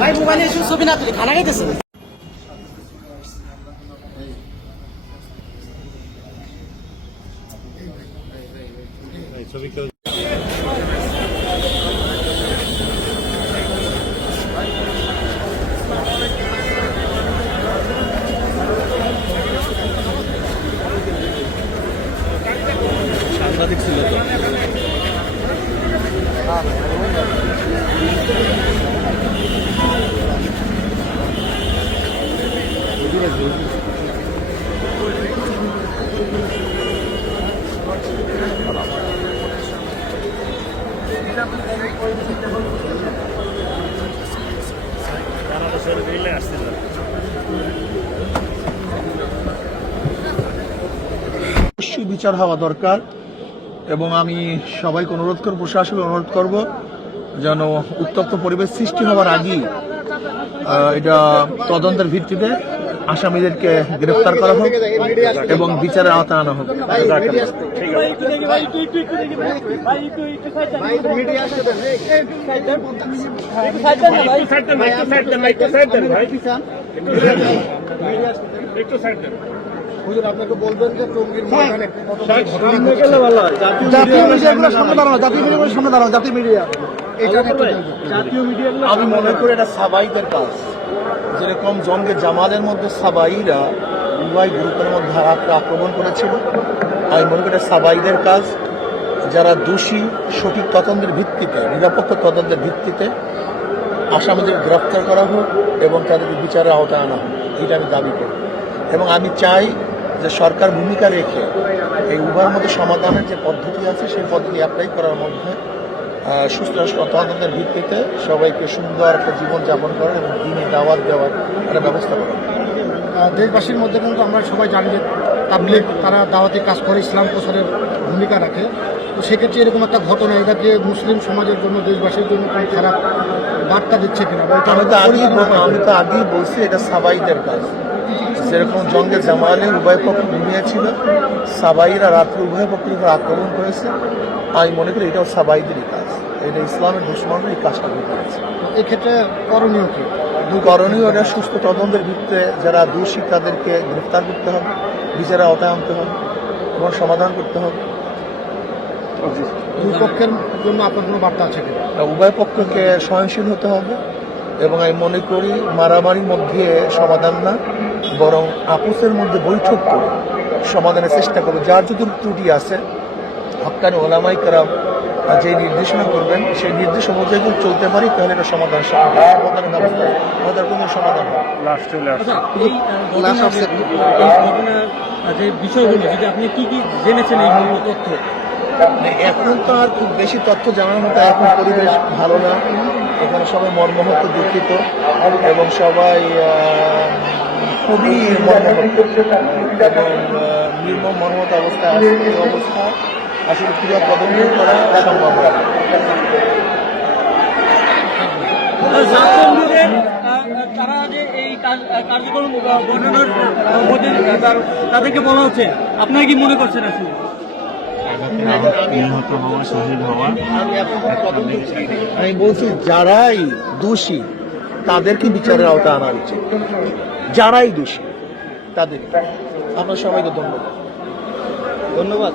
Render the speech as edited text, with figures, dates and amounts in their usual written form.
ভাই মোবাইলে ছবি না তুলি খানা খাইতেছে ছবি সাংবাদিক ছিল তো বিচার হওয়া দরকার এবং আমি সবাইকে অনুরোধ করব, প্রশাসনকে অনুরোধ করব যেন উত্তপ্ত পরিবেশ সৃষ্টি হওয়ার আগেই এটা তদন্তের ভিত্তিতে আসামিদেরকে গ্রেফতার করা হোক এবং বিচারের আওতায় আনা হোক। আপনাকে বলবেন যে টঙ্গীর ময়দানে আমি মনে করি এটা সাবাইদের কাজ, যেরকম জঙ্গে জামালের মধ্যে সাবাইরা উভয় গ্রুপের মধ্যে আক্রমণ করেছিল। আমি মনে করি এটা সাবাইদের কাজ, যারা দোষী সঠিক তদন্তের ভিত্তিতে, নিরপেক্ষ তদন্তের ভিত্তিতে আসামিদের গ্রেফতার করা হোক এবং তাদেরকে বিচারের আওতায় আনা হোক, এটা আমি দাবি করি। এবং আমি চাই যে সরকার ভূমিকা রেখে এই উভয়ের মধ্যে সমাধানের যে পদ্ধতি আছে সেই পদ্ধতি অ্যাপ্লাই করার মধ্যে সুস্থ তদন্তের ভিত্তিতে সবাইকে সুন্দর একটা জীবনযাপন করার এবং দিনে দাওয়াত দেওয়ার একটা ব্যবস্থা করা। দেশবাসীর মধ্যে কিন্তু আমরা সবাই জানি যে তাবলীগ তারা দাওয়াতি কাজ করে, ইসলাম প্রচারের ভূমিকা রাখে। তো সেক্ষেত্রে এরকম একটা ঘটনা এটাকে মুসলিম সমাজের জন্য, দেশবাসীর জন্য কোনো খারাপ বার্তা দিচ্ছে কিনা? আমি তো আগেই বলছি এটা সাবাইদের কাজ। যেরকম জঙ্গে জামালে উভয় পক্ষ ঘুমিয়েছিল, সাবাইরা রাত্রে উভয় পক্ষের উপর আক্রমণ করেছে। আমি মনে করি এটাও সাবাইদেরই কাজ, এটা ইসলামের দুশ্মনরা এই কাজটা করেছে। এক্ষেত্রে করণীয় কি? করণীয় এটা সুস্থ তদন্তের ভিত্তিতে যারা দোষী তাদেরকে গ্রেফতার করতে হবে, বিচারের আওতায় আনতে হবে এবং সমাধান করতে হবে। দুই পক্ষের জন্য আপনার কোনো বার্তা আছে কিনা? উভয় পক্ষকে সহনশীল হতে হবে এবং আমি মনে করি মারামারির মধ্যে সমাধান না, বরং আপোসের মধ্যে বৈঠক করে সমাধানের চেষ্টা করবো। যার যদি ত্রুটি আছে হক্কানি ওলামাই কেরাম যে নির্দেশনা করবেন সেই নির্দেশ অনুযায়ী যদি চলতে পারি তাহলে এটা সমাধানের ব্যবস্থা আমাদের কোনো সমাধান হবে। আচ্ছা, এই ঘটনার যে বিষয়গুলো যদি আপনি কি কি জেনেছেন এই তথ্য? এখন তো আর খুব বেশি তথ্য জানার মতো এখন পরিবেশ ভালো না, এখানে সবাই মর্মাহত দুঃখিত এবং সবাই খুবই মর্মাহত এবং নির্মম মর্মাহত অবস্থায় আছে। এই অবস্থায় আসলে ক্রিয়া পদক্ষেপ করা সম্ভব হয় না। জাতীয় তারা যে এই কার্যক্রম বর্ণনার মধ্যে তাদেরকে বলা হচ্ছে, আপনারা কি মনে করছেন আসলে? নিহত হওয়া, শহীদ হওয়া, আমি বলছি যারাই দোষী তাদেরকে বিচারের আওতায় আনা উচিত, যারাই দোষী তাদের। আমরা সবাইকে ধন্যবাদ।